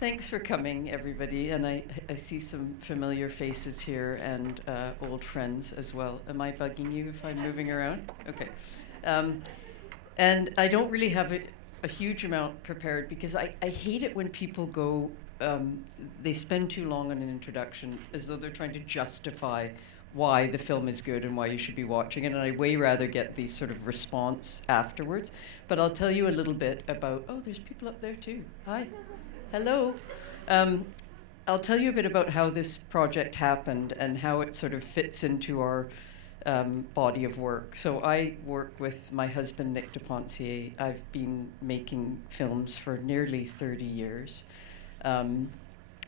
Thanks for coming, everybody. And I see some familiar faces here and old friends as well. Am I bugging you if I'm moving around? Okay. And I don't really have a huge amount prepared because I hate it when people go, they spend too long on an introduction as though they're trying to justify why the film is good and why you should be watching it. And I'd way rather get the sort of response afterwards. But I'll tell you a little bit about, oh, there's people up there too. Hi. Hello. I'll tell you a bit about how this project happened and how it sort of fits into our body of work. So I work with my husband, Nick Depontier. I've been making films for nearly 30 years. And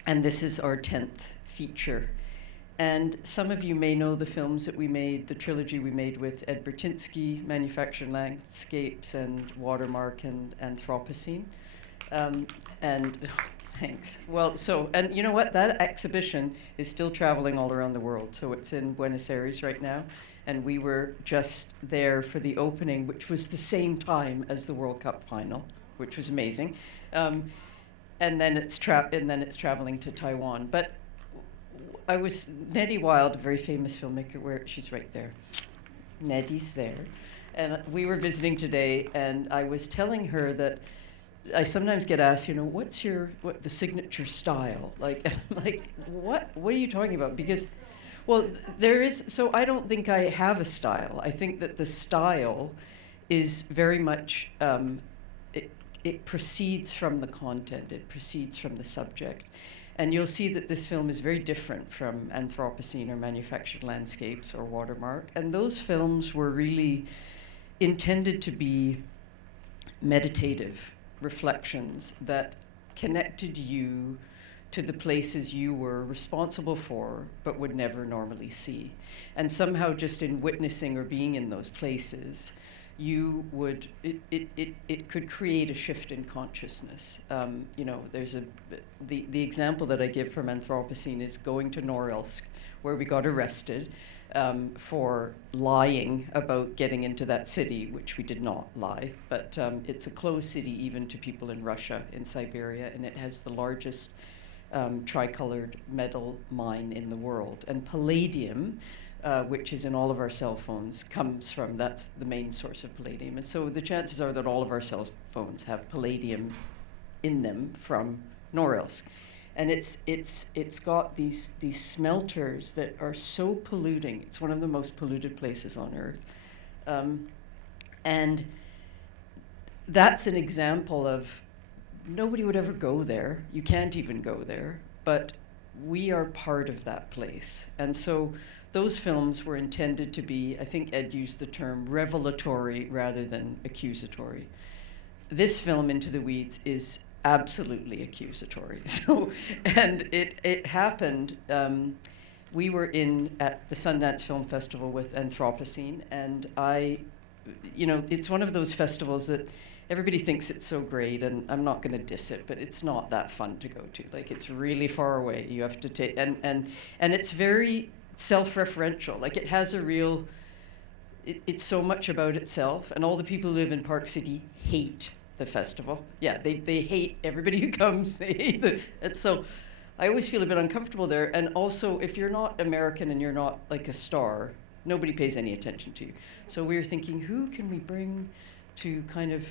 this is our 10th feature. And some of you may know the films that we made, the trilogy we made with Ed Bertinsky, Manufactured Landscapes, and Watermark and Anthropocene. And thanks. Well, and you know what? That exhibition is still traveling all around the world. So it's in Buenos Aires right now. And we were just there for the opening, which was the same time as the World Cup final, which was amazing. And then it's traveling to Taiwan. But Nettie Wild, a very famous filmmaker, she's right there. Nettie's there. And we were visiting today, and I was telling her that I sometimes get asked, what's the signature style? Like, and I'm like, what are you talking about? Because, well, so I don't think I have a style. I think that the style is very much, it proceeds from the content, it proceeds from the subject. And you'll see that this film is very different from Anthropocene or Manufactured Landscapes or Watermark. And those films were really intended to be meditative reflections that connected you to the places you were responsible for but would never normally see. And somehow just in witnessing or being in those places, it could create a shift in consciousness. There's the example that I give from Anthropocene is going to Norilsk, where we got arrested for lying about getting into that city, which we did not lie, but it's a closed city even to people in Russia, in Siberia, and it has the largest tricolored metal mine in the world. And palladium, which is in all of our cell phones, that's the main source of palladium. And so the chances are that all of our cell phones have palladium in them from Norilsk. And it's got these smelters that are so polluting. It's one of the most polluted places on Earth. And that's an example of nobody would ever go there. You can't even go there. But we are part of that place. And so those films were intended to be, I think Ed used the term, revelatory rather than accusatory. This film, Into the Weeds, is absolutely accusatory. So, and it happened, we were at the Sundance Film Festival with Anthropocene, and it's one of those festivals that everybody thinks it's so great, and I'm not going to diss it, but it's not that fun to go to. Like, it's really far away. You have to take, and it's very self-referential. Like, it has a real, it's so much about itself, and all the people who live in Park City hate the festival. Yeah, they hate everybody who comes. They hate it. And so I always feel a bit uncomfortable there. And also, if you're not American and you're not like a star, nobody pays any attention to you. So we were thinking, who can we bring to kind of,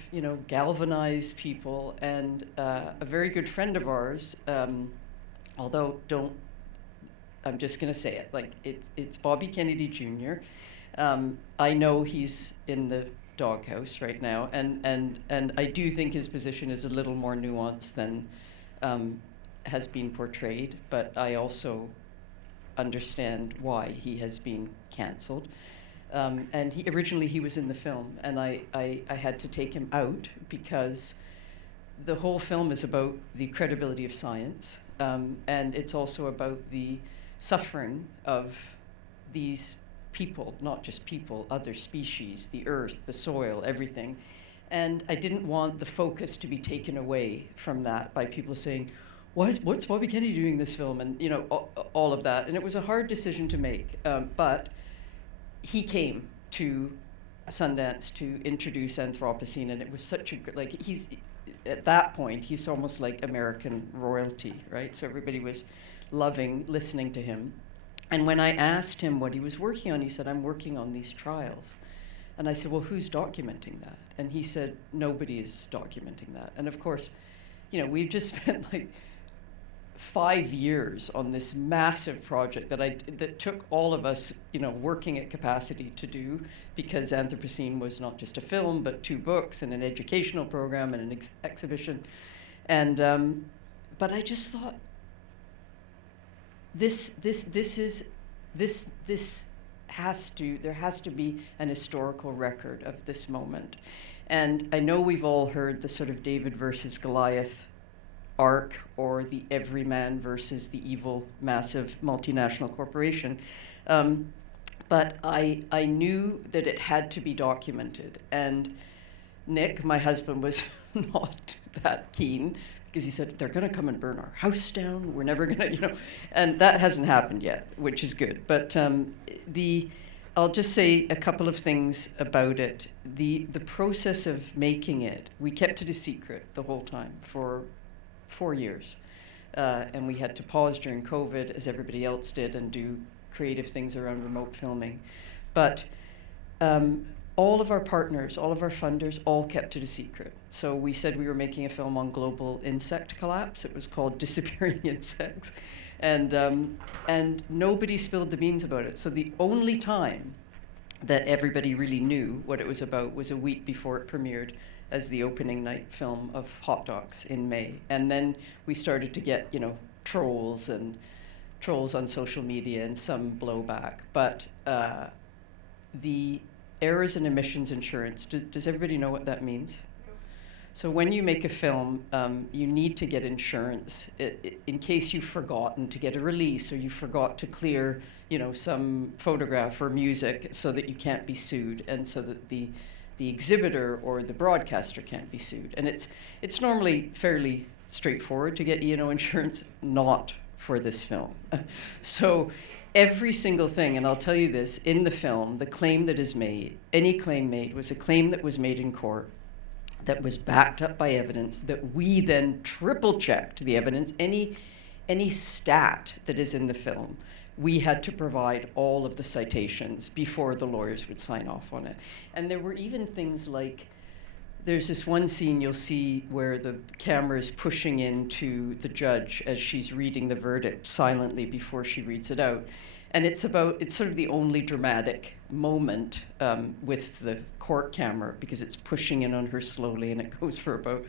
galvanize people? And a very good friend of ours, although I'm just going to say it, like it's Bobby Kennedy Jr. I know he's in the doghouse right now, and I do think his position is a little more nuanced than has been portrayed, but I also understand why he has been canceled. And originally he was in the film, and I had to take him out because the whole film is about the credibility of science, and it's also about the suffering of these people, not just people, other species, the earth, the soil, everything. And I didn't want the focus to be taken away from that by people saying, what's Bobby Kennedy doing this film? And, all of that. And it was a hard decision to make. But he came to Sundance to introduce Anthropocene, and it was such a, at that point, he's almost like American royalty, right? So everybody was loving listening to him. And when I asked him what he was working on, he said, I'm working on these trials. And I said, well, who's documenting that? And he said, nobody is documenting that. And of course, we've just spent like 5 years on this massive project that took all of us, working at capacity to do, because Anthropocene was not just a film, but 2 books and an educational program and an exhibition. And but I just thought, there has to be an historical record of this moment. And I know we've all heard the sort of David versus Goliath arc, or the everyman versus the evil, massive multinational corporation. But I knew that it had to be documented. And Nick, my husband, was not that keen, because he said, they're going to come and burn our house down. We're never going to, and that hasn't happened yet, which is good. But I'll just say a couple of things about it. The process of making it, we kept it a secret the whole time for 4 years. And we had to pause during COVID, as everybody else did, and do creative things around remote filming. But all of our partners, all of our funders, all kept it a secret. So we said we were making a film on global insect collapse. It was called Disappearing Insects. And nobody spilled the beans about it. So the only time that everybody really knew what it was about was a week before it premiered as the opening night film of Hot Docs in May. And then we started to get, trolls on social media and some blowback. But the errors and omissions insurance, does everybody know what that means? So when you make a film, you need to get insurance in case you've forgotten to get a release, or you forgot to clear, some photograph or music, so that you can't be sued, and so that the exhibitor or the broadcaster can't be sued. And it's normally fairly straightforward to get E&O insurance, not for this film. So every single thing, and I'll tell you this, in the film, the claim that is made, any claim made, was a claim that was made in court, that was backed up by evidence, that we then triple-checked the evidence. Any stat that is in the film, we had to provide all of the citations before the lawyers would sign off on it. And there were even things like, there's this one scene you'll see where the camera is pushing into the judge as she's reading the verdict silently before she reads it out. And it's sort of the only dramatic moment with the court camera, because it's pushing in on her slowly, and it goes for about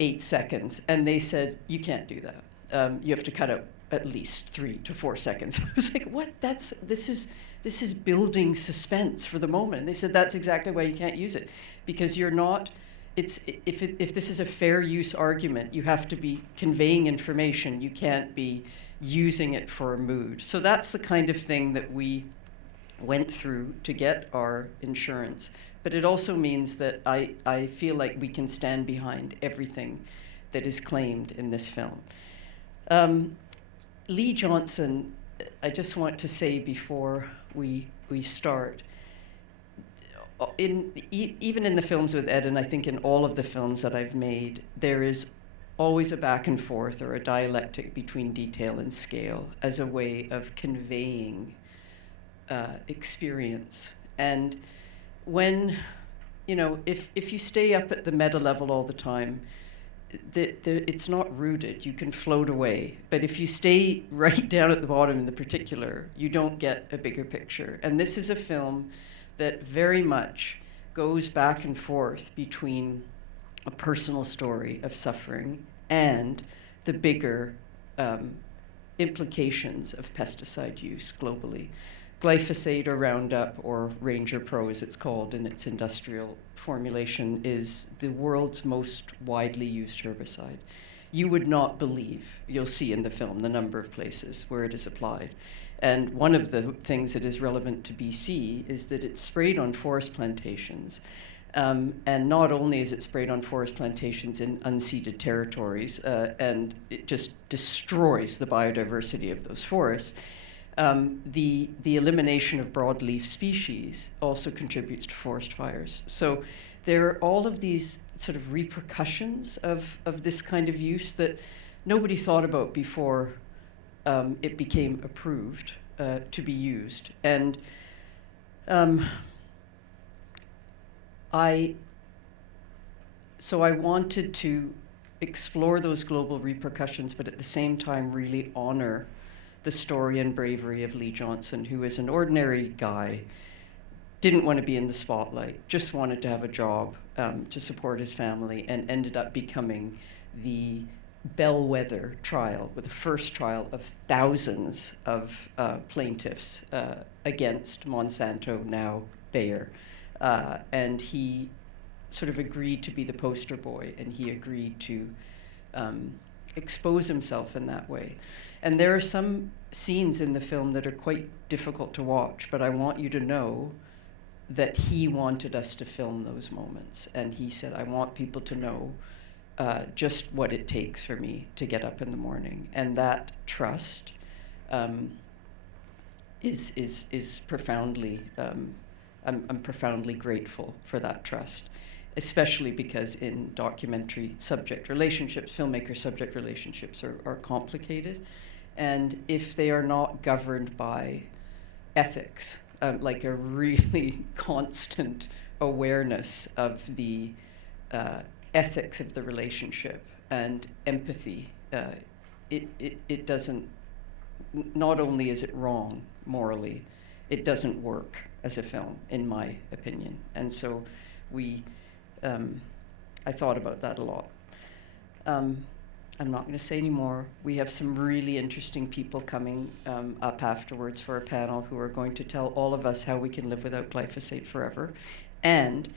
8 seconds. And they said, you can't do that. You have to cut out at least 3 to 4 seconds. I was like, what? This is building suspense for the moment. And they said, that's exactly why you can't use it, because you're not. If this is a fair use argument, you have to be conveying information. You can't be using it for a mood. So that's the kind of thing that we went through to get our insurance. But it also means that I feel like we can stand behind everything that is claimed in this film. Lee Johnson, I just want to say before we start, even in the films with Ed, and I think in all of the films that I've made, there is always a back and forth, or a dialectic between detail and scale, as a way of conveying experience. And when, if you stay up at the meta level all the time, it's not rooted. You can float away. But if you stay right down at the bottom in the particular, you don't get a bigger picture. And this is a film that very much goes back and forth between a personal story of suffering and the bigger implications of pesticide use globally. Glyphosate, or Roundup, or Ranger Pro as it's called in its industrial formulation, is the world's most widely used herbicide. You would not believe, you'll see in the film, the number of places where it is applied. And one of the things that is relevant to BC is that it's sprayed on forest plantations. And not only is it sprayed on forest plantations in unceded territories, and it just destroys the biodiversity of those forests, the elimination of broadleaf species also contributes to forest fires. So there are all of these sort of repercussions of this kind of use that nobody thought about before it became approved to be used. And so I wanted to explore those global repercussions, but at the same time really honor the story and bravery of Lee Johnson, who is an ordinary guy, didn't want to be in the spotlight, just wanted to have a job to support his family, and ended up becoming the bellwether trial, with the first trial of thousands of plaintiffs against Monsanto, now Bayer. And he sort of agreed to be the poster boy, and he agreed to expose himself in that way. And there are some scenes in the film that are quite difficult to watch, but I want you to know that he wanted us to film those moments. And he said, I want people to know just what it takes for me to get up in the morning. And that trust is profoundly, I'm profoundly grateful for that trust, especially because in documentary subject relationships, filmmaker subject relationships are complicated. And if they are not governed by ethics, like a really constant awareness of the ethics of the relationship and empathy, it doesn't, not only is it wrong morally, it doesn't work as a film, in my opinion. And so I thought about that a lot. I'm not going to say any more. We have some really interesting people coming up afterwards for a panel who are going to tell all of us how we can live without glyphosate forever. And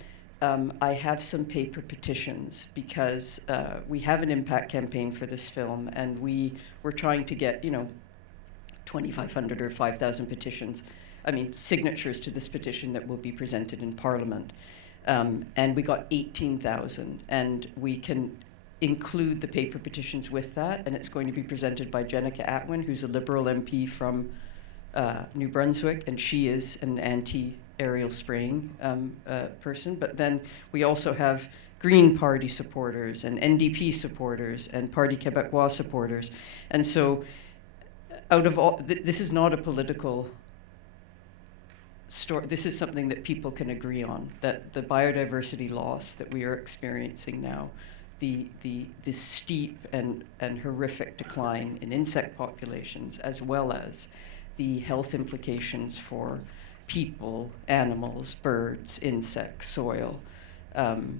I have some paper petitions because we have an impact campaign for this film, and we're trying to get, 2,500 or 5,000 petitions, signatures to this petition that will be presented in Parliament. And we got 18,000, and we can include the paper petitions with that, and it's going to be presented by Jenica Atwin, who's a Liberal MP from New Brunswick, and she is an anti-aerial spraying person. But then we also have Green Party supporters and NDP supporters and Parti Québécois supporters. And so out of all, this is not a political story. This is something that people can agree on, that the biodiversity loss that we are experiencing now, the steep and horrific decline in insect populations, as well as the health implications for people, animals, birds, insects, soil. We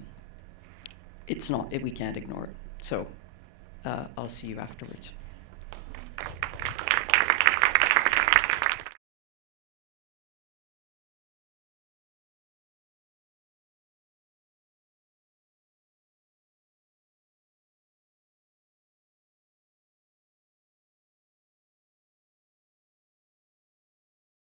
can't ignore it. So I'll see you afterwards.